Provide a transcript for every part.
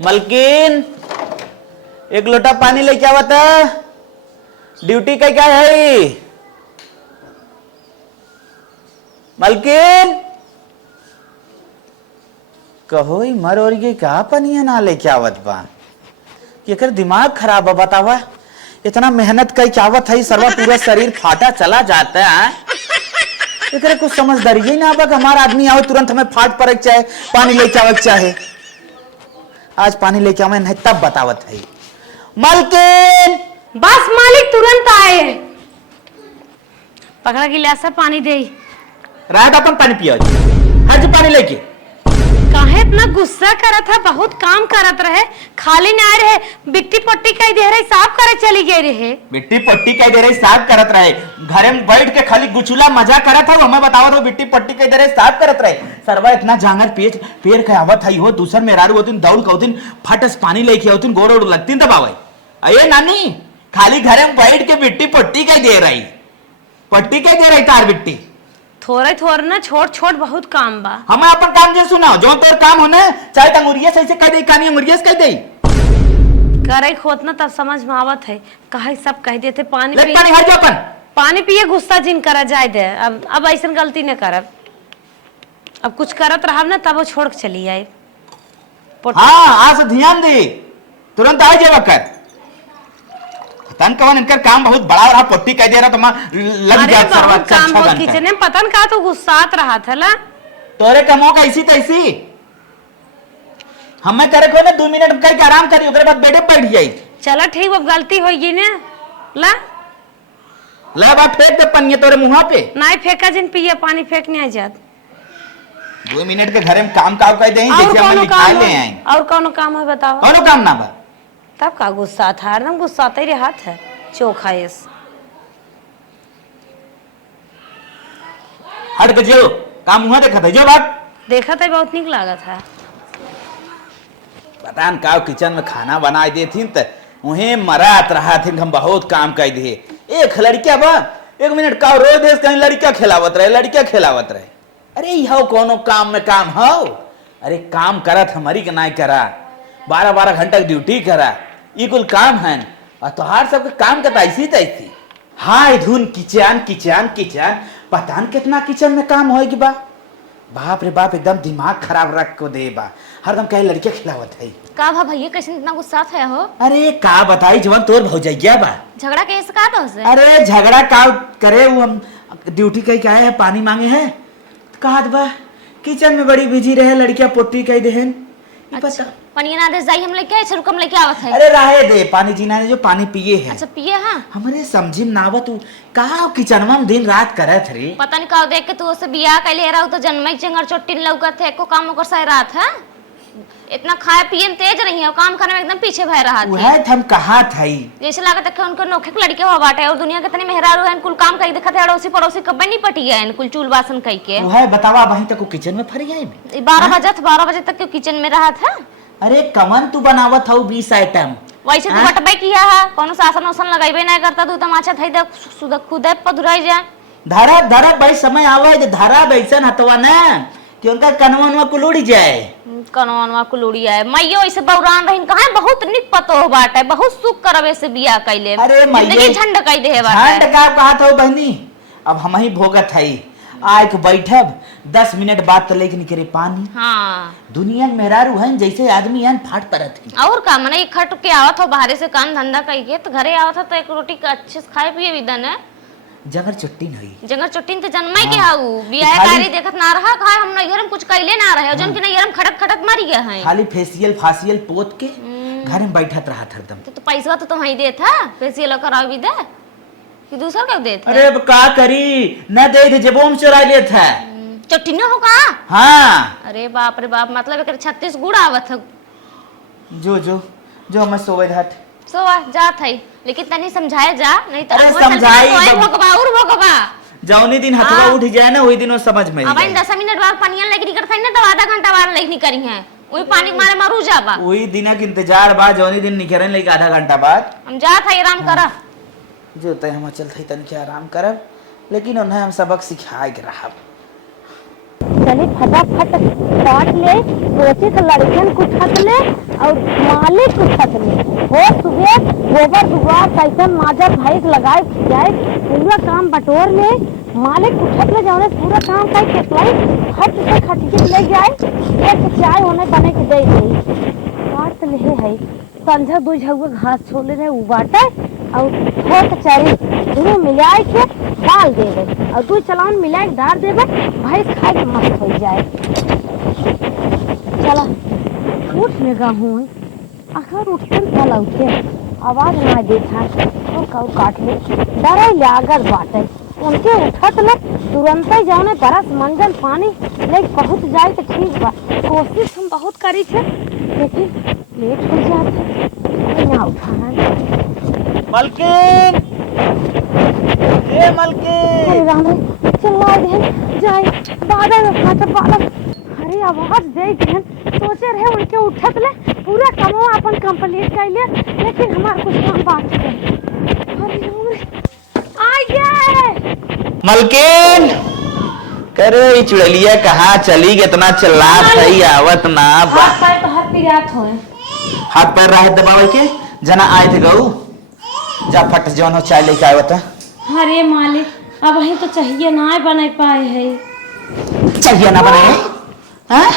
मलकिन एक लोटा पानी लेके आवा था। ड्यूटी का क्या है? मलकिन कहो मर और ये क्या पनिया ना लेके आवत बा। ये कर दिमाग खराब है बतावा। इतना मेहनत कई चावत है सर्वा पूरा शरीर फाटा चला जाता है। इकरे कुछ समझदारी ही ना बा कि हमारा आदमी आओ तुरंत हमें फाट पर चाहे पानी लेके आवत चाहे। आज पानी लेके आवे नहीं तब बतावत है। मलकिन बस मालिक तुरंत आए। पकड़ा गिलास से पानी दे। रात अपन पानी पियो। हज पानी लेके काहे इतना गुस्सा करत है? बहुत काम करत रहे, खाली ना रहे, बिट्टी पट्टी कई दे रहे साफ करे चली गई रहे। बिट्टी पट्टी कई दे रहे साफ करत रहे, घरे में बैठ के खाली गुचुला मजा करत है। हमें बतावत हो बिट्टी पट्टी कई दे रहे साफ करत रहे। सरवा इतना जांगर पेट पेड़ के आवत है हो। दूसर मेहरारू होतिन दौड़ के होतिन फटस पानी लेके होतिन गोड़ ओड़ लगतिन दबावे। अये नानी खाली घरे में बैठ के बिट्टी पट्टी कई दे रही। पट्टी कई दे रही तार बिट्टी थोड़े थोड़े ना छोट छोट बहुत काम बा। हमें अपन काम जो सुनाओ जो तेरे काम होने चाहे तंगुरिया से कह दे कहानी मुरिया से कह दे करे खोत ना तब समझ में आवत है। कहे सब कह देते पानी ले पानी हर जो अपन पानी पिए गुस्सा जिन करा जाए दे। अब ऐसा गलती न करब। अब कुछ करत रहा ना तब वो छोड़ के चली आए। हाँ आज ध्यान दे तुरंत आ जाए कर तन कवन इनका काम बहुत बड़ा रहा। पट्टी कह दे रहा तुम लग गया सरवा काम बहुत किचन में पता न का तो गुस्सात रहा था ला। तोरे कमो कैसी तैसी हमें करे को ना 2 मिनट कहीं आराम करी ओकरे बाद बेडे बैठ जाई। चला ठीक अब गलती होगी ना ला ला बा फेंक दे पनिया तोरे मुंह पे। नहीं फेंका जिन पिए पानी फेंकने आ जात। 2 मिनट के घरे में काम काव कह दे जैसे हम लिखा ले आए। और कौन काम है बताओ? और काम ना बा तब का गुस्सा था एकदम गुस्साते ही हाथ है चोखा इस हट के जो काम हुआ देखा था जो बात देखा था बहुत निक लगा था। पता न का किचन में खाना बनाई दे थी तो उन्हें मरात रहा थे हम बहुत काम कर दिए। एक लड़किया बा 1 मिनट का रोज देश कहीं लड़किया खिलावत रहे। अरे यो कोनो काम में काम हो। अरे काम करत हमारी के नहीं करा 12 घंटा ड्यूटी करा ये कुल काम है और तोहार सबके काम का ऐसी तैसी। हाँ धुन किचन पता न कितना किचन में काम होएगी बा। बाप रे बाप एकदम दिमाग खराब रख को दे बा। हरदम कहीं लड़कियां खिलावत है। का भा भैया कैसे इतना गुस्सा है हो? अरे का बताई जवन तोर भौजैया बा झगड़ा कैसे का तो से? अरे झगड़ा का करे वो हम ड्यूटी कहीं आए हैं पानी मांगे हैं कहा बा किचन में बड़ी बिजी रहे लड़कियां पोटी कही देहन। अच्छा पानी ना दे जाई हम लेके आए रुकम लेके आवत है। अरे राहे दे पानी जीना ने जो पानी पिए है। अच्छा पिए हां हमरे समझी में ना आवत तू का किचनवा में दिन रात करत रे। पता नहीं का देख के तू उससे बियाह कैले रहा तो जन्मई चंगर चोटी लौकत है को काम ओकर सही रात है। इतना खाए पिए में तेज रही है काम करने में एकदम पीछे भय रहा था। वह हम कहा थई जैसे लागत है कि उनको नोखे लड़के हो बाटे और दुनिया के तने मेहरारू है कुल काम कई देखत है अड़ोसी पड़ोसी कब नहीं पटी है कुल चूल बासन कई के। वह बतावा वहीं तक किचन में फर गए 12 बजे तक किचन में रहा था। अरे कवन तू बनावत हऊ 20 आइटम वैसे तू बटबे किया है कोनो सासन ओसन लगाइबे नहीं करता तू तमाचा थई दे सुद खुदे पधुराई जा। धरा भाई समय आवे दे धरा बैसन हतवा ना कि उनका कनवनवा कुलुड़ी जाए। कनवनवा कुलुड़ी आए मैयो ऐसे बौरान रहिन कहां बहुत निक पतो हो बाटे बहुत सुख करबे से बियाह कैले। अरे जिंदगी झंड कई दे बाटे। झंड का कहत हो बहनी अब हम ही भोगत हई आय के बैठब 10 मिनट बाद तो लेके निकरे पानी। हाँ दुनिया में मेहरारू हैं जैसे आदमी हैं फाट परत है। और का मने खट के आवत हो बाहर से काम धंधा कई के तो घरे आवत हो तो एक रोटी का अच्छे से खाए पिए विदन है। जंगर चुट्टी नहीं जंगर चुट्टी तो जन्मई के हाउ बियाह कारी देखत ना रहा खाए हम नैहर में कुछ कैले ना रहे जन के नैहर में खटक खटक मारी गए हैं खाली फेशियल फासियल पोत के घर में बैठत रहा हरदम। तो पैसा तो तुम्हारी दे था फेशियल कराओ भी दे कि दूसरा क्या दे था? अरे अब का करी न दे जेबो में चुरा ले था चुट्टी न हो का? हाँ अरे बाप रे बाप मतलब एक 36 गुड़ आवत है। जो मैं सोवे हट सोवा जात है लेकिन तनी समझाए जा नहीं तो अरे समझाई भोगबा और भोगबा जौनी दिन हथवा उठ जाए ना वही दिन वो समझ में अब 10 मिनट बाद पानी लेके निकलत है ना तो आधा घंटा बाद लेके करी है वही पानी मारे मरू जाबा वही दिन के इंतजार बा जौनी दिन निकरन लेके आधा घंटा बाद हम जात है आराम करा जो तय हम चलते तन के आराम करब लेकिन उन्हें हम सबक सिखाए के रहब। चली फटाफट काट ले, सोचे तो लड़कियन को उठत ले और मालिक को उठत ले। हो सुबह गोबर दुआर कैसे माजा भाई लगाए जाए, पूरा काम बटोर ले, मालिक उठत ले जाने पूरा काम का केतलाई हट से खटके ले जाए, एक चाय होने बने के दे दे। काट ले है संझा दो झगुआ घास छोले रहे उबाटे और थोक चारी दोनों मिलाए के डाल देवे और दो चलान मिलाए के डाल देवे, भाई खाए के मस्त हो जाए। चला उठ लेगा हूँ, अगर उठते चला उठे आवाज ना देखा तो कौ काट ले डरे लागत बाटे उनके उठत ले तुरंत ही जाने बरस मंजन पानी ले पहुंच जाए तो ठीक बा। कोशिश हम बहुत करी थे लेकिन लेट हो जाते ना उठाना। मलकिन, ए मलकिन, अरे राम रे चिल्ला दे जाए बादल में फाटा बादल, अरे आवाज दे दे सोचे रहे उनके उठत ले पूरा कमो अपन कंप्लीट कर ले, लेकिन हमार कुछ काम बाकी है। अरे राम रे आ गए मलकिन, करे ये चुड़ैलिया कहाँ चली गई? इतना चिल्लात है आवत ना बा। हाथ पैर तो हाथ पिरात होए, हाथ पैर रहे दबावे के जना आए थे गऊ, जा फट जौन हो चाय लेके आवत है। अरे मालिक अब वही तो चाहिए ना बना पाए है। चाहिए ना बने हैं?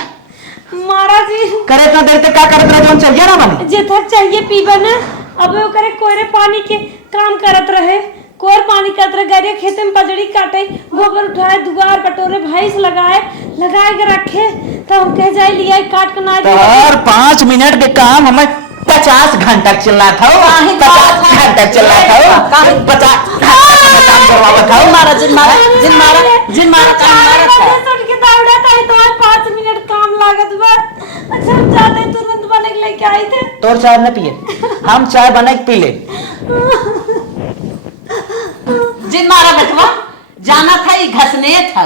महाराज जी करे इतना देर तक क्या करत रहे जौन चाहिए ना बने? जितना चाहिए पीबा ना, अब वो करे कोरे पानी के काम करत रहे, कोर पानी करत रहे, गरे खेते में बजड़ी काटे, गोबर उठाए, दुआर बटोरे, भैंस लगाए के रखे, तो हम कह जाए लिया काट के ना दे। हर 5 मिनट के काम हमें 50 घंटा चलना था, 50 घंटा चलना था, 50 घंटा काम करवावा था। मारा जिन मारा सुट के दौड़ा था तो 5 मिनट काम लागत बा। अच्छा हम जाते तुरंत बने के लेके आए थे। तोर चाय न पिए, हम चाय बना के पी ले। जिन मारा बेटवा जाना था ये घसने था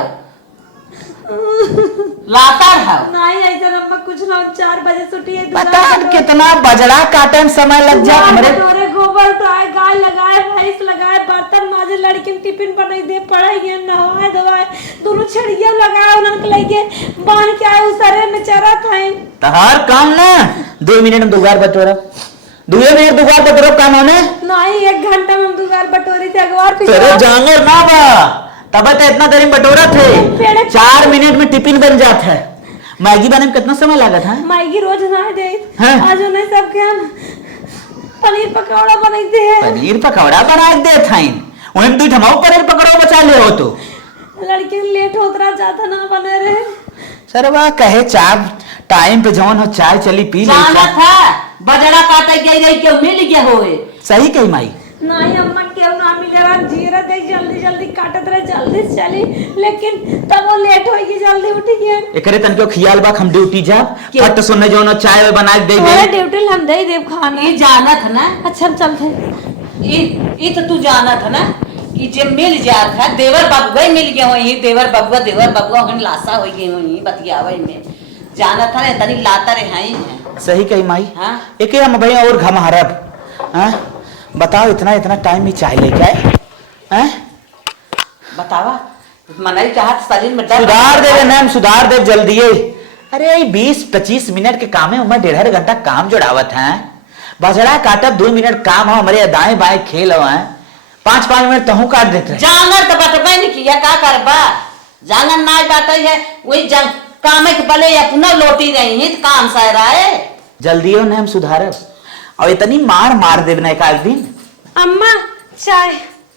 लातार है नहीं ऐसा रम्मा कुछ ना, 4 बजे छुट्टी है। पता कितना बजड़ा काटे में समय लग जाए हमरे। हमारे गोबर उठाए, गाय लगाए, भैंस लगाए, बर्तन माजे, लड़की में टिफिन बनाई दे, पढ़ाई नहवाए धोवाए, दोनों छड़िया लगाए, उन्होंने लेके बांध के आए उसरे में चरा खाए। तो हर काम ना 2 मिनट में दुगार बटोरा, 2 मिनट दुगार बटोरा काम होने नहीं 1 घंटा में हम दुगार बटोरी थे अगवार तेरे जांगर ना बा, तब तो इतना देर में बटोरा थे। 4 मिनट में टिफिन बन जाता है। मैगी बनाने में कितना समय लगा था? मैगी रोज ना दे, हाँ? आज उन्हें सबके हम पनीर पकौड़ा बनाई दे। पनीर पकौड़ा बना के दे था, वहीं तू ठमाओ पनीर पकौड़ा बचा ले हो तो। लड़की लेट होत रहा जाता ना बने रहे। सर वाह कहे चाय टाइम पे जौन हो चाय चली पी ले। जाना था बजड़ा काटा गई रही क्यों मिल गया होए। सही कही माई। नहीं अम्मा क्यों ना मिलेगा, जीरा दे जल्दी जल्दी काटत रहे, जल्दी से चली, लेकिन तब वो लेट होगी, जल्दी उठी गया। एकरे तन क्यों खियाल बा हम ड्यूटी जा फट सुनने जो चाय बना के दे तोरे ड्यूटी हम दे देव खाना। ये जाना था ना, अच्छा हम चलते। ये तो तू जाना था ना कि जे मिल जात है देवर बबुआ मिल गया वही, देवर बबुआ हन लासा हो गई वही बतियावे में जाना था ना, तनी लाता रे हैं। सही कही माई। हाँ? एके हम भैया और घम हरब। हां बताओ इतना टाइम में चाय लेके आए हैं? बतावा मनाई के हाथ शरीर में डर सुधार दे मैम, सुधार दे जल्दी। अरे 20-25 मिनट के काम है, मैं 1.5 घंटा काम जोड़ावत है। बजड़ा काटब 2 मिनट काम हो, हमारे दाएं बाएं खेल हो है, 5-5 मिनट तहु काट देते हैं। जांगर तो बटबा नहीं किया का करबा, जांगर ना बात है वही जंग काम के बले अपना लोटी रही है काम सारा है। जल्दी हो ना हम सुधारब, और इतनी मार देव ना एक दिन। अम्मा चाय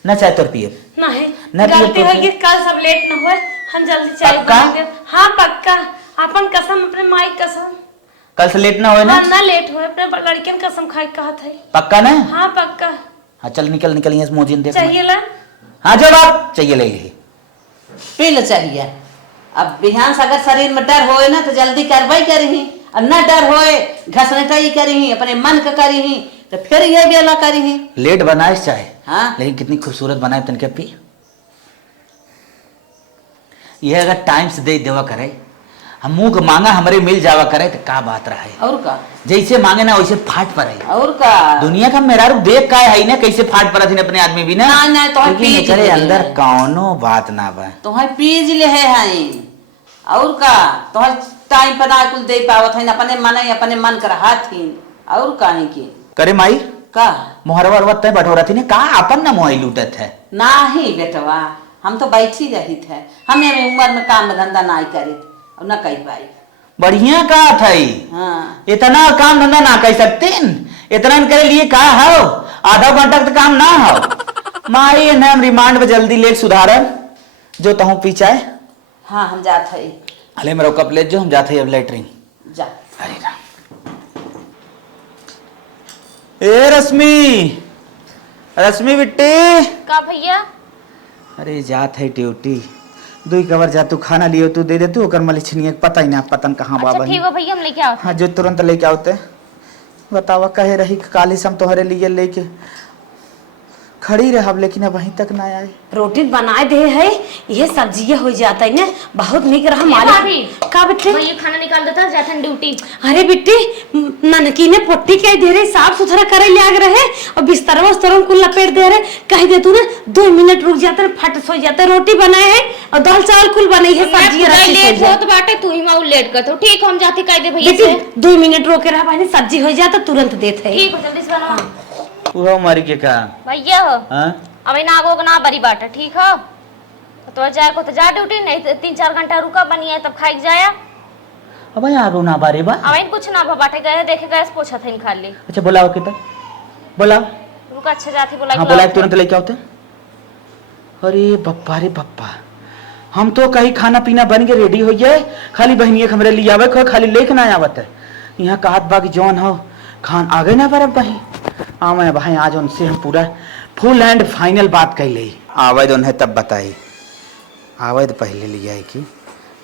न चाय तो पिए नहीं, न पिए गलती तो होगी, कल सब लेट न होए, हम जल्दी चाय पक्का? बना देव। हाँ पक्का, अपन कसम, अपने माई कसम। कल से लेट ना हो ना? हाँ ना लेट होए, अपने लड़कियन कसम खाए कहा था। पक्का ना? हाँ पक्का। हाँ चल निकल यहाँ से मोजिन देख। चाहिए ला? हाँ जब आप चाहिए ले ली पी लो चाहिए। अब बिहान से अगर शरीर में डर होए ना तो जल्दी कार्रवाई करी, और न डर होए घसनेटाई करी, अपने मन का करी तो फिर ये बेला करी। लेट बनाए चाहे हाँ? लेकिन कितनी खूबसूरत बनाए तन के पी। यह अगर टाइम से दे देवा करे, हम मुंह का मांगा हमारे मिल जावा करे तो का बात रहा है। और का जैसे मांगे ना वैसे फाट पड़े। और का दुनिया का मेरा रूप देख का है ना, कैसे फाट पड़ा थी अपने आदमी भी ना। ना तो लेकिन एकरे अंदर कौनो बात ना बा। तो है पीज ले है और का तोहर टाइम पर ना कुल दे पावत है अपने मन कर हाथिन और काहे के करे माई का मोहरवा वरते बटोरा थी ने का अपन ना मोई लूटत है नाही बेटवा हम तो बैठी रही थे हमें उम्र में काम धंधा ना करे और ना कर पाई बढ़िया का थई हाँ इतना काम धंधा ना कर सकते इतना करे लिए का हो आधा घंटा तक काम ना हो माई नाम रिमांड में जल्दी ले सुधारन जो तहु पीछे हाँ हम जात है अले मेरे कप ले जो हम जाते अब लेटरिंग जा अरे राम ए रश्मि रश्मि बिट्टी का भैया अरे जात है ड्यूटी दुई कवर जा तू खाना लियो तू दे दे तू ओकर मलिछनिया पता ही ना पतन कहाँ अच्छा बाबा ठीक है भैया हम लेके आओ हाँ जो तुरंत लेके आवते बतावा कहे रही काली सम तोहरे लिए लेके खड़ी रहब लेकिन अब वहीं तक ना आए रोटी बनाए दे है ये सब्जी हो जाता है ना बहुत निक रहा मालिक का बेटे भैया खाना निकाल देता जाते डियूटी अरे बिट्टी ननकी ने पोटी कह दे रहे साफ सुथरा करे लाग रहे और बिस्तर वस्तर को लपेट दे रहे कह दे तू ना 2 मिनट रुक जाते फट सो जाते रोटी बनाए है और दाल चावल कुल बनाई है सब्जी लेट होत बाटे तू ही माऊ लेट कर तो ठीक हम जाते कह दे भैया से 2 मिनट रोके रहा भाई सब्जी हो जाता तुरंत देते है ठीक हो जल्दी से बनाओ वो मरी के का भैया हो हाँ अब इन आगो ना बरी बाटे ठीक हो तो जाए को तो जा ड्यूटी नहीं तो 3-4 घंटा रुका बनिए तब खाई जाया अब आगो ना बारे बा अब इन कुछ ना बाटे गए देखे गए पूछा था इन खाली अच्छा बुलाओ कितना बुलाओ रुका अच्छा जाती बोला हाँ बुलाए तुरंत लेके आओते अरे बप्पा रे बप्पा हम तो कहीं खाना पीना बन के रेडी हो जाए खाली बहनिए हमरे लिए आवे खो खाली लेके ना आवत है यहाँ कहत बाकी जौन हो खान आगे ना बरब बही मैं भाई आज उनसे हम पूरा फुल एंड फाइनल बात कह ली आवे तो उन्हें तब बताई आवे तो पहले लिया है कि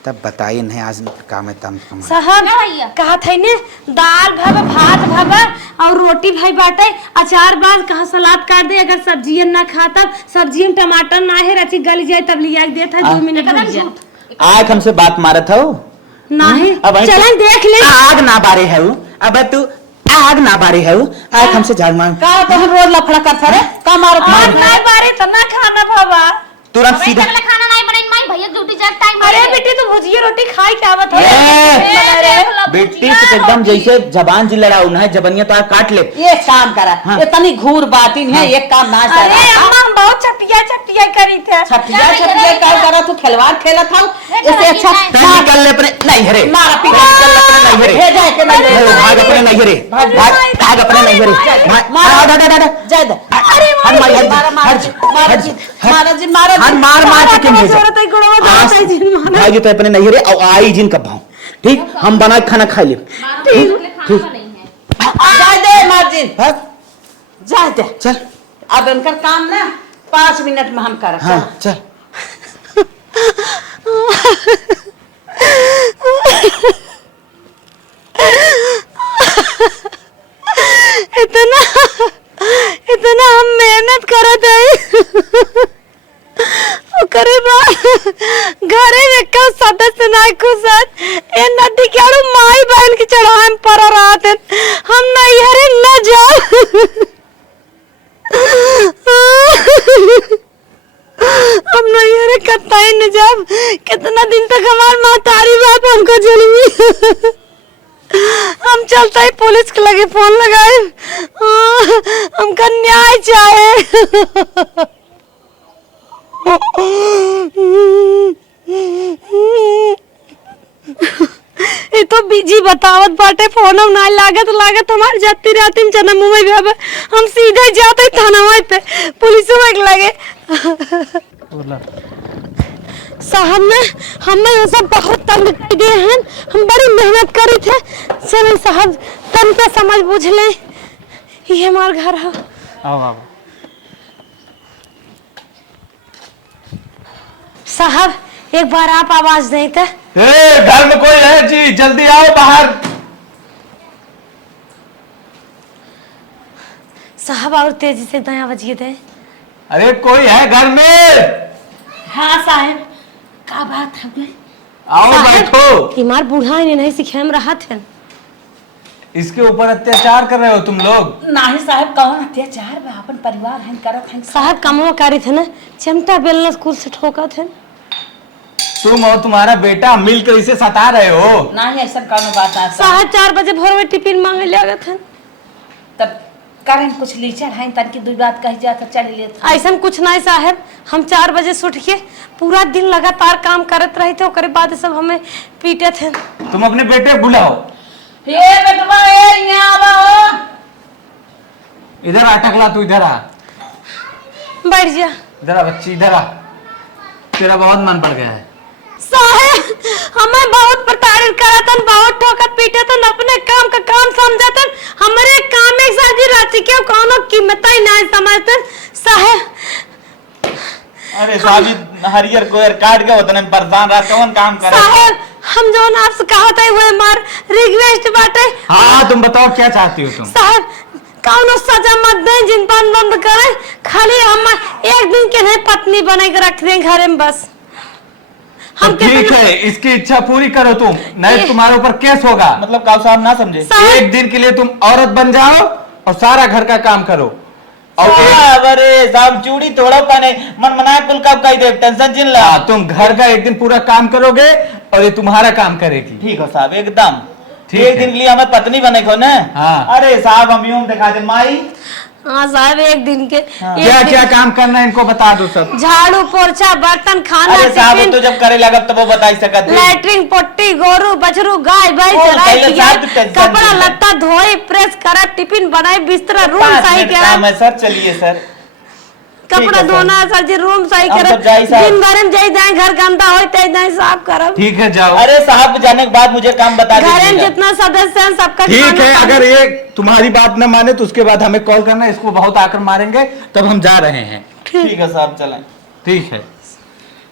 तब बताई नहीं आज काम है तम साहब भैया कहा था ने दाल भाबा भात भाबा और रोटी भाई बाटे अचार बाद कहा सलाद काट दे अगर सब्जी ना खाता सब्जी में टमाटर ना है रची गल जाए तब लिया दे था 2 मिनट रुक जा आग हमसे बात मारत हो ना है अब चलन देख ले आग ना बारे है अब तू आग ना बारे है आग हमसे झाड़ मार का तो हम रोज लफड़ा कर सरे का मार नहीं बारे तना खाना भाबा तुरंत सीधा खाना नहीं बने माई भैया ड्यूटी जा टाइम अरे बेटी तू भुजिया रोटी खाई क्या आवत ए, बेटी से एकदम जैसे जबान जी लड़ा उन्हें जबनिया तो आग काट ले ये काम करा हाँ। इतनी घूर बातिन है एक काम ना अरे अम्मा हम बहुत छटिया करी थे छटिया काम करा तू खिलवाड़ खेला था इससे अच्छा निकल ले अपने नहीं हरे मारा पीटा निकल ले अपने नहीं हरे भेजा के नहीं भाग अपने नहीं हरे भाग अपने नहीं हरे मार जय दे अरे हर मार मार के क्यों भेजा भाई तो अपने नहीं हरे और आई जिन कब भाऊ ठीक हम बना खाना खा ले जय दे मार्जिन जय दे चल अब इनका काम ना 5 मिनट में हम कर हाँ चल इतना हम मेहनत करत है करे घरे में का सदस्य ना खुशत ए नदी केड़ो माई बहन की चढ़ाए पर रात हम नहीं हरे न जाओ हम नहीं हरे कतई न जाब कितना दिन तक हमार महतारी बाप हमको जलवी हम चलते ही पुलिस के लगे फोन लगाए हमका न्याय चाहे ये तो बीजी बतावत बाटे फोन हम ना लागत हमार जाती रात में जना मुंह में भी हम सीधे जाते थाना पे पुलिस में लगे साहब ने हमें सब बहुत तंग कर दिए हैं हम बड़ी मेहनत करी थे चल साहब तन पे समझ बुझ ले ये हमार घर है आओ साहब एक बार आप आवाज दें तो घर में कोई है जी जल्दी आओ बाहर साहब और तेजी से दया बजिए दे अरे कोई है घर में हाँ साहब का बात है आओ बैठो हमार बूढ़ा ने नहीं सिखाए में रहा थे इसके ऊपर अत्याचार कर रहे हो तुम लोग नाही साहब कौन अत्याचार बा अपन परिवार हैं करत हैं साहब कमवा करी थे ना चिमटा बेलना स्कूल से ठोका थे तुम और तुम्हारा बेटा मिलकर इसे सता रहे हो। नहीं ऐसा कौन बात है साहब 4 बजे भोर में टिफिन मांगे ले थे। तब करें कुछ लीचर है तन की 2 बात कही जाता चल ले ऐसा कुछ नहीं साहब, हम 4 बजे से उठ के पूरा दिन लगातार काम करते रहे थे, ओकरे बाद सब हमें पीटे थे। तुम अपने बेटे को बुलाओ। हे बेटवा ए यहां आओ, इधर आ टकला, तू इधर आ, बैठ जा। इधर आ बच्ची, इधर आ, तेरा बहुत मन पड़ गया है। साहब हमें बहुत प्रताड़ित करतन, बहुत ठोकत पीटतन, अपने काम का काम समझतन, हमारे काम में साजी राशि के कोनो कीमत ही नहीं समझतन साहब। अरे साहब हरियर कोयर काट के होतन परेशान रह कौन काम करे। साहब हम जो आपसे कहत है वो हमार रिक्वेस्ट बाटे। हाँ तुम बताओ क्या चाहती हो तुम? साहब कौनो सजा मत दें, जिन पर बंद करें, खाली हम एक दिन के नहीं पत्नी बना के रख दें घरे में बस। तो ठीक है, इसकी इच्छा पूरी करो तुम, नहीं तुम्हारे ऊपर केस होगा। मतलब काऊ साहब ना समझे, एक दिन के लिए तुम औरत बन जाओ और सारा घर का काम करो। और अरे साहब चूड़ी तोड़ो पाने मन मना कुल कब कही दे, टेंशन जिन ला। तुम घर का एक दिन पूरा काम करोगे और ये तुम्हारा काम करेगी। ठीक हो साहब एकदम ठीक एक है। दिन के लिए हमें पत्नी बने को ना। हाँ। अरे साहब हम यूं दिखा दे माई। हाँ साहब एक दिन के क्या क्या काम करना है इनको बता दो सब। झाड़ू पोछा बर्तन खाना अरे साहब टिफिन तो जब करे लगा तब वो बता ही सकत है। लैट्रिन पोटी गोरू बछरू गाय भैंस ओ, चराई पहले खियाई, साहब तो टेंशन कपड़ा नहीं है। लत्ता धोई प्रेस करा टिफिन बनाई बिस्तरा रूम 5 सही मिनट काम करा, है सर, चलिए सर। कपड़ा ठीक है, सर। धोना सर जी रूम सही हम करा, सब जाई साहब। दिन भर में जाई जाए घर गंदा होई तई नहीं साफ करब। ठीक है जाओ। अरे साहब जाने के बाद मुझे काम बता घर में दीजिएगा। जितना सदस्य हैं सबका ठीक खाना है, पानी- अगर ये तुम्हारी बात न माने तो उसके बाद हमें कॉल करना, इसको बहुत आकर मारेंगे, तब हम जा रहे हैं। ठीक है साहब चलें। ठीक है।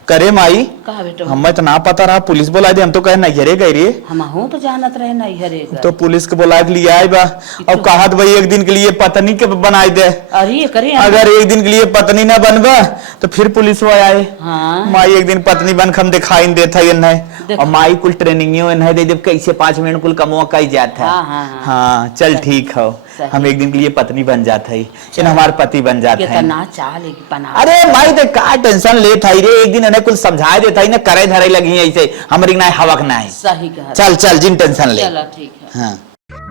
करे माई कहा बेटो हमें तो ना पता रहा, पुलिस बुला दे, हम तो कहे नैहरे गए रे। हम हूं तो जानत रहे नहीं हरेगा तो पुलिस के बुला के लिए आए बा, अब कहत भाई एक दिन के लिए पत्नी के बनाई दे। अरे ये करे अगर एक दिन के लिए पत्नी ना बनबा तो फिर पुलिस वो आए। हाँ माई एक दिन पत्नी बन हम दिखाई नहीं देता ये नहीं, देखो। और माई कुल ट्रेनिंग नहीं दे जब कैसे 5 मिनट कुल कमवा कई जाता है। हाँ, हाँ, हाँ। हाँ चल ठीक हो, सही। हम एक दिन के लिए पत्नी बन जाता है, इन हमारे पति बन जाता है। कितना चाह लेगी पना। अरे माई तो का टेंशन ले था रे, एक दिन उन्हें कुछ समझाए देता ही ना, करे धरे लगी ऐसे हमारी ना हवक ना है। सही कहा। चल चल जिन टेंशन ले। चलो ठीक है। हाँ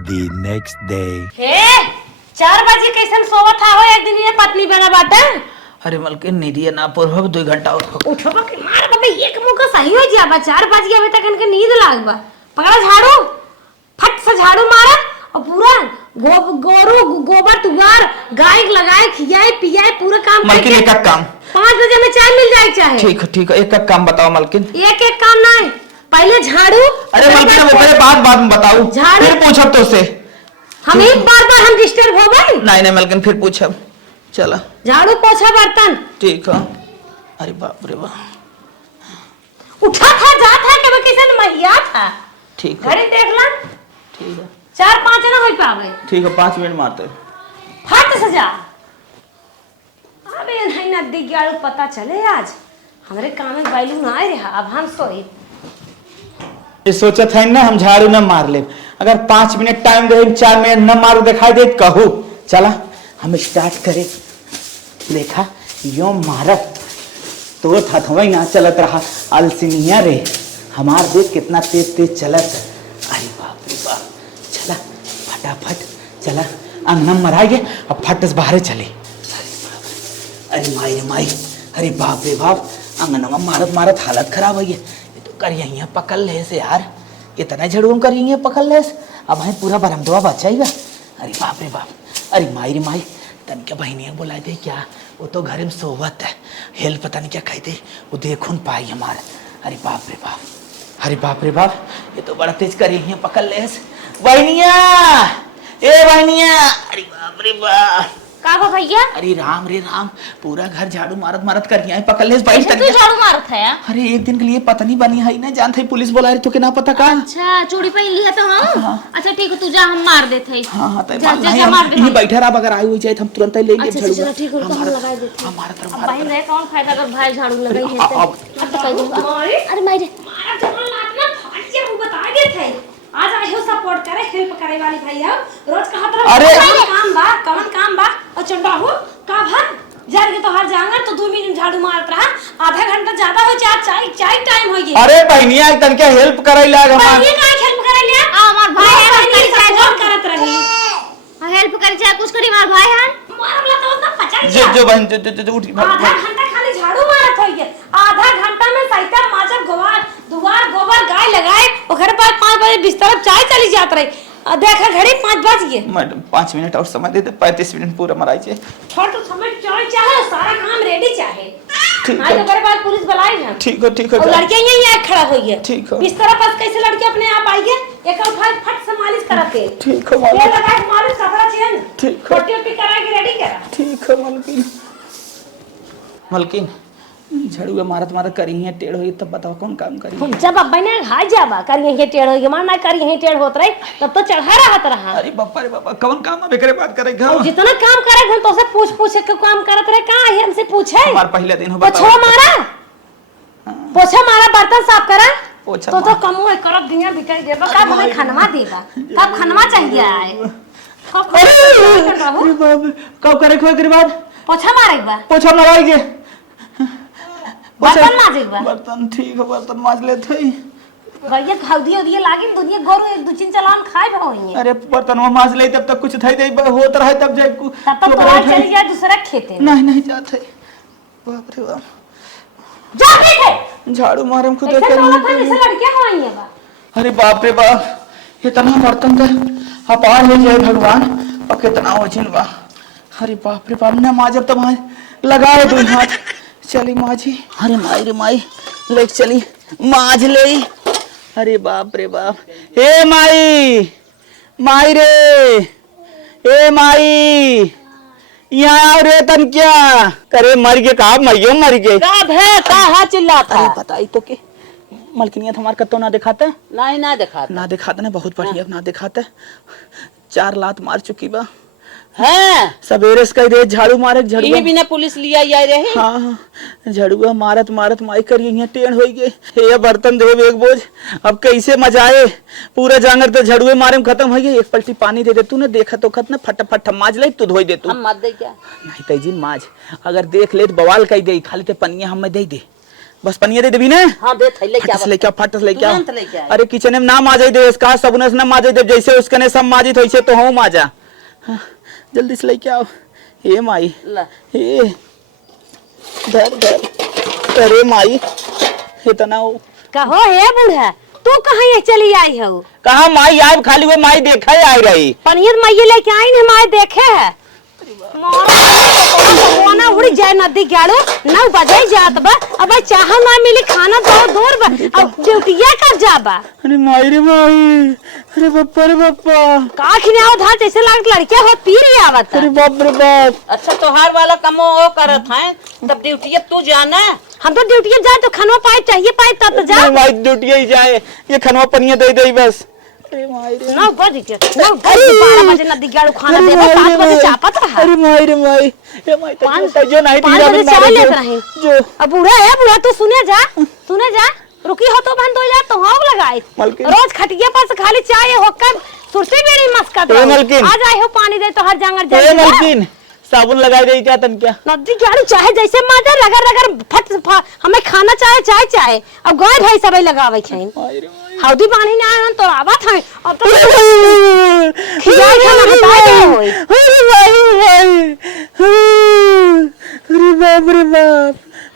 The next day. हे 4 बजे कैसन सोवत था हो, एक दिन ये पत्नी बना बाटे। अरे मलके निरिया ना पूर्वक 2 घंटा उठो के मार बाबे एक मुंह का सही हो जिया बा, 4 बज गया अभी तक इनके नींद लाग बा। पकड़ा झाड़ू, फट से झाड़ू मारा और पूरा गोरू गोबर तुगार गाय लगाए खियाए पियाए पूरा काम मलकिन एक एक काम। 5 बजे में चाय मिल जाए चाहे। ठीक है एक एक काम बताओ मलकिन। एक एक काम नहीं, पहले झाड़ू। अरे मलकिन हम पहले बात में बताओ, झाड़ू। फिर पूछब तो से। हम एक बार हम डिस्टर्ब हो गए। नहीं मलकिन फिर पूछब। चला झाड़ू पोछा बर्तन ठीक है। अरे बाप रे बाप, उठा था जा था कि किसी ने महिया था। ठीक है घड़ी देख ला, ठीक है 4-5 ना हो पावे। ठीक है 5 मिनट मारते। फट से जा। अबे नहीं ना दिख गया पता चले आज हमारे काम में बैलू ना आए रहा, अब हम सोई। ये सोचा था ना हम झाड़ू न मार ले, अगर 5 मिनट टाइम दे 4 मिनट न मारो दिखाई दे कहू। चला हम स्टार्ट करे, देखा यो मारत तो थथवई ना चलत रहा अलसिनिया रे, हमार देख कितना तेज तेज चलत। अरे बाप रे बाप, चला फटाफट चला अंगना मराइए अब फट से बाहर चले। अरे माई रे माई, अरे बाप रे बाप, अंगना मारत मारत हालत खराब है। ये तो करिए पकड़ ले से यार, इतना झड़ू करिए पकड़ ले, अब हमें पूरा बरमदवा बचाएगा। अरे बाप रे बाप, अरे माई रे माई, तन के बहनिया बुला दे क्या, वो तो घर में सोवत है, हेल पता नहीं क्या कहते, वो देखून पाई हमारा। अरे बाप रे बाप, अरे बाप रे बाप, ये तो बड़ा तेज करिए पकड़ ले बहनिया, ए बहनिया। अरे बाप रे बाप, का हो भैया? अरे राम रे राम, पूरा घर झाड़ू मारत मारत कर गया है, पकड़ ले भाई। कैसे तू झाड़ू मारत है? अरे एक दिन के लिए पत्नी बनी है ना, जानते ही पुलिस बुला रही तो के ना पता का। अच्छा चूड़ी पहन लिया तो हम। अच्छा ठीक है, तू जा, हम मार देते हैं। हाँ हाँ, तो जा नहीं, जा मार हम दे। यहीं बैठा रहा, अगर आई हुई जाए तो हम तुरंत ही लेंगे अच्छा झाड़ू। चलो ठीक है, तो हम लगा देते हैं। हमारा तरफ अब भाई रहे कौन फायदा अगर भाई झाड़ू लगाई है तो। अब अब तो कह दूंगा। अरे मारे मारा जवान लात ना फाड़ के वो बता देते हैं। आज आए हो सपोर्ट करे, हेल्प करे वाली भैया रोज कहा तरह अरे! काम बा कवन काम बा और चंडा हो का भर जा झड़ के तो हर जांगर तो 2 मिनट झाड़ू मारत रहा, आधा घंटा ज्यादा हो चार चाय चाय टाइम हो गई। अरे बहनिया तन के हेल्प करई लाग हमार ये काहे हेल्प करे लिया? हमार भाई है सपोर्ट करत रही। हेल्प कर चाहे कुछ करी हमार भाई है मारला तो उतना पचा जो बहन जो उठ आधा घंटा खाली झाड़ू मारत होइए, आधा घंटा में सैता माचर गोबर दुआर गोबर गाय लगाए ओकर बाद 5 बजे बिस्तर चाय चली जात रही। देखा घड़ी 5 बज गए। मैडम 5 मिनट और समय दे दे, 35 मिनट पूरा मराई छे। छोटो समय चाय चाहे, सारा काम रेडी चाहे। ठीक आज है। ओकर बाद पुलिस बुलाई है। ठीक हो और लड़कियां यहीं आके खड़ा हुई है। ठीक हो। बिस्तर पास कैसे लड़के अपने आप आई है, एक उठा फट से मालिश करते। ठीक हो ये मालकिन, लगा के मालिश कपड़ा चेंज ठीक हो। पट्टी उट्टी करा के रेडी करा। ठीक है मालकिन। मालकिन झड़ुआ मारत मारत करी है टेढ़ होई तब बताओ कौन काम करी। हम जब अब बने हाय जाबा करिए ये टेढ़ हो गया, मार ना करिए ये टेढ़ होत रही तब तो चढ़ा रहत रहा। अरे बापा रे बापा कौन काम अब एकरे बात करे और जितना काम करे हम तो से पूछ के काम करत रहे, कहां है हमसे पूछे। हमार पहले दिन हो पोछो मारा, पोछा मारा, बर्तन साफ करा पोछा तो कम है करब दुनिया बिका देबा का हमें खनवा देगा कब खनवा चाहिए आए कब अरे बाप कब करे खोए के बाद पोछा मारेगा पोछा मराई के बर्तन माजेगा बर्तन ठीक है बर्तन माज लेते ही। भैया हल्दी उदिया लागी दुनिया गोरू 1-2 चलान खाए भई। अरे बर्तन में माज ले तब तक कुछ थई दे होत रहे तब जाए तब तक तो चली जाए दूसरा खेते नहीं जाते। बाप रे बाप जा देखे झाड़ू मारम खुद ऐसे तो होता जैसे लड़कियां होई है बा। अरे बाप रे बाप इतना बर्तन का अपार हो जाए भगवान और कितना वजन बा। अरे बाप रे बाप ने माजब तो माज लगाए 2 हाथ चली माजी। अरे माई रे माई ले चली माज ले। अरे बाप रे बाप ए माई माई रे ए माई यहाँ रे तन क्या करे मर गए कहा मर गए कब है कहा चिल्लाता अरे बताई तो के मलकिनिया हमार कत्तो ना दिखाता है नहीं ना देखा ना दिखाता ना बहुत बढ़िया ना दिखाता है 4 लात मार चुकी बा है सवेरे से कह दे झाड़ू मारे झाड़ू ये बिना पुलिस लिया या रहे। हाँ झाड़ुआ मारत मारत माई करिए यहाँ टेढ़ हो गए ये बर्तन दे एक बोझ अब कैसे मजा आए पूरा जांगर तो झड़ुए मारे में खत्म हो गया। एक पलटी पानी दे दे तू ने देखा तो खत ना फटाफट माज ले तू धोई दे तू हम मत दे क्या नहीं तेजिन माज अगर देख ले तो बवाल कही दे खाली तो पनिया हमें दे दे बस पनिया दे देबी ना। हाँ दे थैले क्या फटस ले क्या फटस ले क्या तुरंत लेके आए। अरे किचन में ना माजे दे इसका सबने ना माजे दे जैसे उसके ने सब माजी तो ऐसे तो हूँ माजा। हाँ, जल्दी से लेके आओ ए माई ला ए धर अरे माई इतना हो कहो हे बूढ़ा तू कहां ये चली आई हो? कहा माई आए खाली वो माई देखा ही आई रही पनीर मैये लेके आई ने माय देखे है मोना उड़ी जाए नदी गाड़ो 9 बजे जात बा अब चाह ना मिली खाना दो दूर बा अब ड्यूटिया कर जाबा। अरे माई रे माई अरे बप्पा रे बप्पा का खिनाओ धा जैसे लागत लड़के हो पीर आवत। अरे बाप रे बाप अच्छा तोहार वाला कमो वो करत है तब ड्यूटी तू जाना हम तो ड्यूटिया जाए तो खाना पाए चाहिए पाए तब तो जा माई ड्यूटी ही जाए ये खनवा पनिया दे दे बस। अरे माई रे 9 बजे के 9 बजे 12 बजे नदी गाड़ो खाना देबो 7 बजे चापत रहा। अरे माई रे माई ये माई तो जो नहीं 5 बजे चाय लेत रही जो अब बूढ़ा है बूढ़ा तू सुने जा रुकी हो तो बन दो ले तो हम लगाई मलकिन। रोज खटिया पर से खाली चाय होकर सुरती बेड़ी मस्का दो मलकिन। आ जाए हो पानी दे तो हर जांगर ए जाए मलकिन साबुन लगा गई क्या तन क्या नदी गाड़ी चाहे जैसे माजा रगर फट हमें खाना चाहे अब गाय भाई सब लगावे छइन माई रे माई हौदी पानी ना आवन तो आवत है अब तो खिजाई खाना हटा दे होई अरे माई अरे बाप रे बाप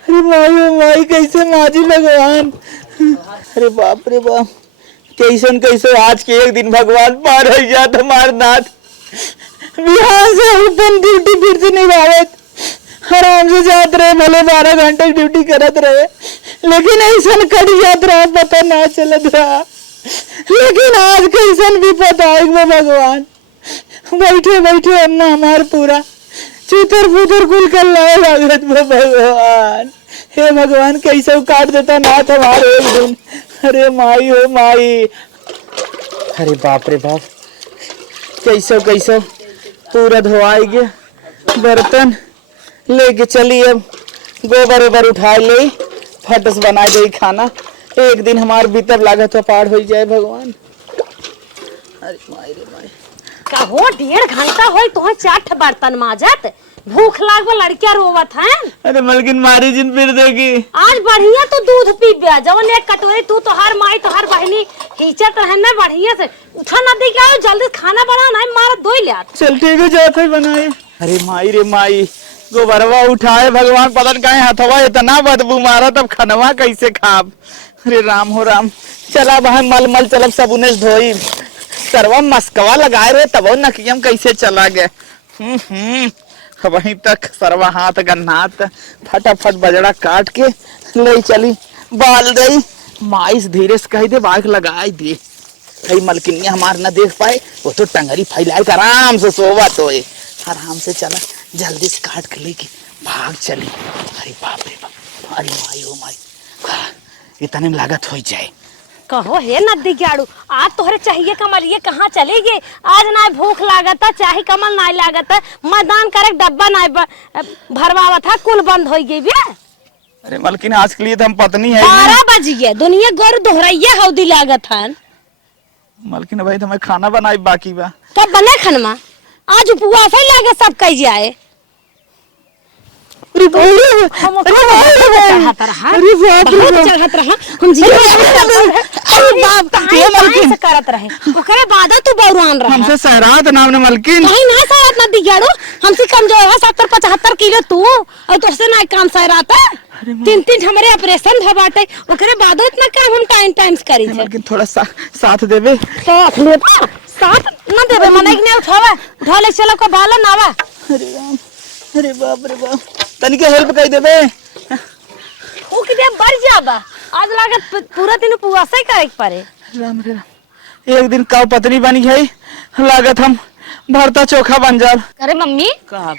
अरे माई कैसे माजी भगवान अरे बाप रे बाप कैसे आज के एक दिन भगवान पार हो जात हमार नाथ बिहार से अपन ड्यूटी फिर से निभावत आराम से जात रहे भले 12 घंटे ड्यूटी करत रहे लेकिन ऐसा कट जात रहा पता ना चलत रहा लेकिन आज कैसन भी पता है भगवान बैठे अन्ना हमार पूरा चितर पुतर कुल कर लाए भगत भगवान हे भगवान कैसे काट देता नाथ हमारे एक दिन। अरे माई हो माई अरे बाप रे बाप कैसे पूरा धोआई गया बर्तन लेके चली अब गोबर उठा ले फटस बना दे खाना एक दिन हमार भीतर लागत हो पार हो जाए भगवान। अरे माई रे माई कहो 1.5 घंटा होई तो 4 बर्तन माजत, भूख लागो लड़किया रोवत है। अरे मलकिन मारी जिन फिर देगी। आज बढ़िया तो दूध पी बिया, जवन एक कटोरी तू तो हर माई तो हर बहनी खींचत रहे ना बढ़िया से। उठा ना दी क्या जल्दी खाना बना ना मारा दोई ले। चल ठीक है जाते ही बनाए। अरे माई रे माई, गोबरवा उठाए भगवान, पता नहीं कहीं हथवा इतना बदबू मारा तब खनवा कैसे खाब। अरे राम हो राम, चला बहन मल मल चलब सब उन्हें धोई। सरवा मस्कवा लगाए रहे तब नकियम कैसे चला गए। वहीं तक सरवा हाथ गन्नात फटाफट बजड़ा काट के ले चली बाल गई। माइस धीरे से कही दे बाघ लगाई दे, कई मलकिनिया हमार न देख पाए, वो तो टंगरी फैलाए के आराम से सोवा तो आराम से चला, जल्दी से काट के लेके भाग चली। अरे बाप रे बाप, अरे माई ओ माई, इतने में लागत हो जाए। कहो हे नदी गाड़ू, आज तोहरे चाहिए कमल, ये कहाँ चली गई? आज ना भूख लागत है, चाहे कमल ना लागत है, मैदान करे डब्बा ना भरवावा था, कुल बंद हो गई बे। अरे मलकिन आज के लिए तो हम पत्नी है। 12 बज गए, दुनिया गोर दोहराइया हौदी लागत है। मलकिन भाई तुम्हें खाना बनाई बाकी बा। कब बने खनमा? आज उपवास ही लागे सब कह जाए। अरे बाप रे करत रहे ओकरे बाद तू बौरान रहा। हमसे सहरात नाम ने मलकिन नहीं ना सहरात ना दिगाड़ो, हमसे कमजोर है 70-75 किलो तू, और तुझसे ना काम सहरात है। 3 हमारे ऑपरेशन हो बाटे, ओकरे बाद इतना काम हम टाइम करी थे। मलकिन थोड़ा साथ देबे साथ लेबा, साथ ना देबे मने के नहीं उठावा, उठा ले चलो को बाला नावा। अरे राम, अरे बाप रे बाप, तनिके हेल्प कर देबे। ओ किदे बढ़ जाबा, आज लागत पूरा दिन उपवास ही करे पड़े। राम रे राम, एक दिन काव पत्नी बनी है, लागत हम भरता चोखा बन जाब। अरे मम्मी,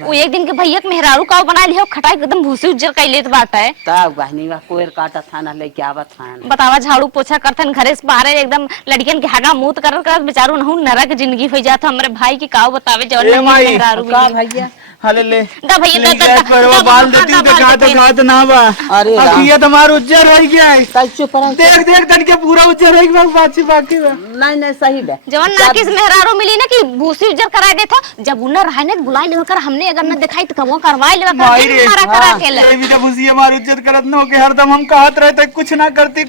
वो एक दिन के भैया के मेहरारू का बना लिया, खटाई एकदम भूसी उज्जर कर लेत बाटा है। तब बहनी वा कोयर काटा थाना लेके आवत थान। बतावा झाड़ू पोछा करथन घरे से बाहर एकदम लड़कियन के हागा मूत करत बेचारू नहु नरक जिंदगी हो जात। हमरे भाई की काव बतावे जवन मेहरारू का भैया हाले ले दा भैया दा परवा बाल देती तो घात ना बा। अरे अखिया तुम्हार उज्जर रह गया है, कैसे पर देख तनिके पूरा उज्जर रह गया, बाकी बा। नहीं सही बे जवन ना किस मेहरारू मिली ना कि भूसी उज्जर करा दे था, जब उन्हें रहने बुला ले कर हमने अगर न दिखाई तो कबो करवा ले कर करा के ले भी तो भूसी हमार इज्जत करत न हो के हरदम हम कहत रहते कुछ ना करती।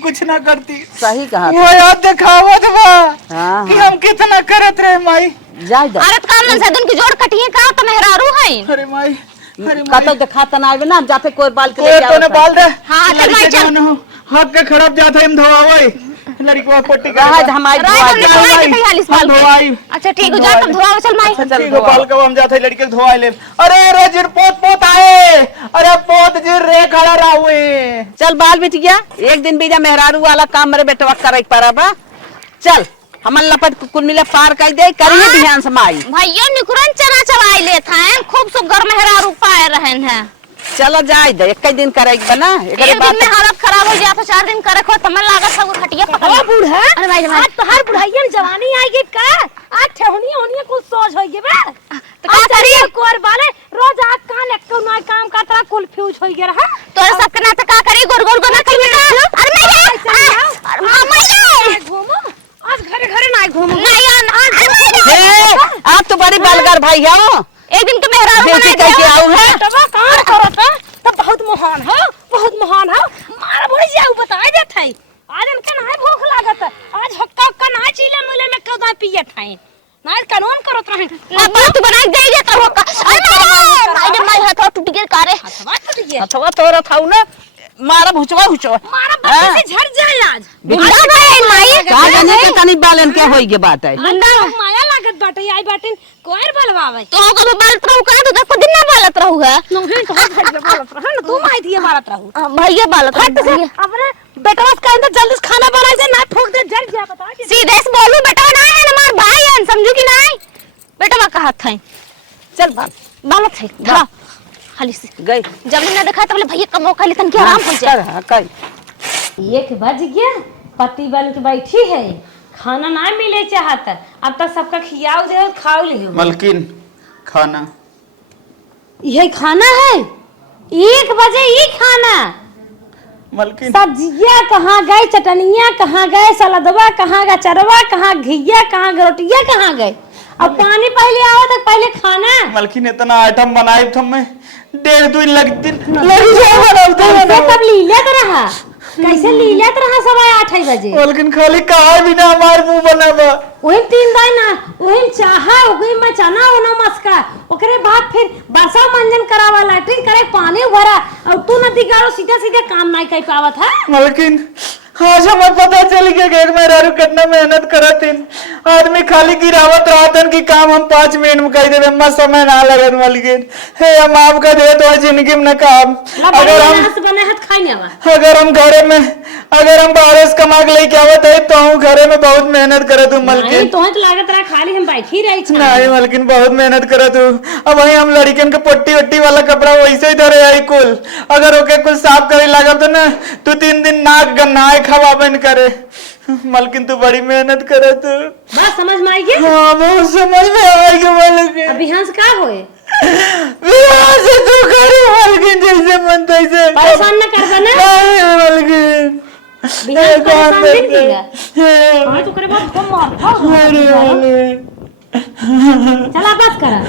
सही कहा वो याद दिखावत बा हां कि हम कितना करत रहे माई। जाय दे अरे काम न सदन की जोड़ कटिए का तो मेहरारू है। अरे माई कतो दिखाता ना आवे ना, जाते कोई बाल के कोई ले तो ने बाल दे। हां चल भाई चल, हक के खराब जात है हम धोवावे लड़की पोटी का रहा हमारी धोवाई। अच्छा ठीक हो जा तब धोवा चल माई। ठीक हो बाल का हम जात है लड़के धोवा ले। अरे जिन पोत आए, अरे पोत जिन रे खड़ा रहुए। चल बाल बिट गया, एक दिन बीजा मेहरारू वाला काम मेरे बेटवा करे परबा। चल हमन लपट कुल मिले पार कर दे, करिए ध्यान से माई। भैया निकुरन चना चबाई लेत हैं, खूब सुगर मेहरारू पाए रहन हैं। चलो जाय दे, एक दिन करेगी बना एक दिन में हालत खराब हो जाए तो 4 दिन करे खो तमन लागत सब खटिया पकड़ बूढ़ा। अरे भाई आज तो हर बुढ़ाइया जवानी आई गई का, आज ठेहुनी होनी कुछ सोच होई गई बे। तो का करिए कोर वाले रोज आग कान एक को नई काम करता कुल फ्यूज होई गया रहा। तोरे सब के नाते का करी गोर ना करिए का। अरे मैं मामा घूमो आज घरे ना घूमो नहीं आप तो बड़ी बलगर भाई हो, एक दिन के मेहरारू बेटी करके आऊ है तब काम करत है तो बहुत महान है मार भई जाऊ बताई देत है। आज इनके ना भूख लागत है, आज हक्का ना चीले मुले में कदा पियत है ना कानून करत रहे ना बात बनाई दे देत हो का। अरे माय हाथ टूट गए कारे अथवा तोरा थाऊ ना मारा भुचवा मारा बत्ती से झड़ जाए आज। गुंडा भाई माई का जाने के तनी बालन के होई के बात है। गुंडा माया लागत बाटे आई बाटिन कोयर बलवावे तो को बालत रहू का तो देखो दिन ना बालत रहू है नहीं तो घर बालत रह ना तू माई दिए बालत रहू भैया बालत रहू। अपने बेटवा के अंदर जल्दी खाना बनाई दे ना फूक दे जल जा बता के सीधे से बोलू बेटा ना है हमार भाई है समझू कि नहीं बेटा का हाथ है। चल बाल बालत है धरा खाली से गई जब ना देखा तब भैया का मौका लेतन के आराम हो जाए। हां कल 1 बज गया, पति बन के बैठी है, खाना ना मिले चाहत, अब तक सबका खियाओ दे खाओ ले। मलकिन खाना यही खाना है 1 बजे ही खाना। मलकिन सब्जियां कहाँ गए, चटनिया कहाँ गए, सलादवा कहाँ गए, चरवा कहाँ, घिया कहाँ गए, रोटिया कहाँ गए। अब पानी पहले आओ तक पहले खाना। मलकिन इतना आइटम बनाई तो मैं 1.5 लगती लग जाए कैसे तब लीला तो रहा, कैसे लीला तो रहा 8:30 बजे। मलकिन खाली कहा भी ना हमार मुंह बनावा वही 3 दिन ना वही चाहा वही मचाना होना मस्का ओकरे बाद फिर बसा मंजन करावा लैट्रिन करे पानी भरा और तू नदी गारो सीधा सीधा काम नहीं कर पावत है। मलकिन आज हमें पता चल गया कि एक मेहरारू कितना मेहनत करत हन। आदमी खाली गिरावत रहतन कि काम हम 5 मिनट में कर देवे, मत समय ना लगत। मलकिन हे हम आपका दे तो जिंदगी में काम अगर हम घरे में अगर हम बाहर से कमा के लेके आवत है तो हम घरे में बहुत मेहनत करत हूं। मलकिन तो लागत रहा खाली हम बैठी रही छ नहीं मलकिन बहुत मेहनत करत हूं। अब वही हम लड़कियन के पट्टी वट्टी वाला कपड़ा वैसे ही धरे आई कुल, अगर ओके कुल साफ करे लागत तो ना 2-3 दिन नाक गन्नाए खवाबन करे। मलकिन तू बड़ी मेहनत करे तू। बस समझ में आई गई। हाँ बहुत समझ में आएगी मलकिन। अभी हंस का होए बिहार से तू करी मलकिन जैसे मन तैसे परेशान न कर बना नहीं मलकिन बिहार परेशान नहीं कीगा। हां तो करे बात हम मार अरे चला बस करा।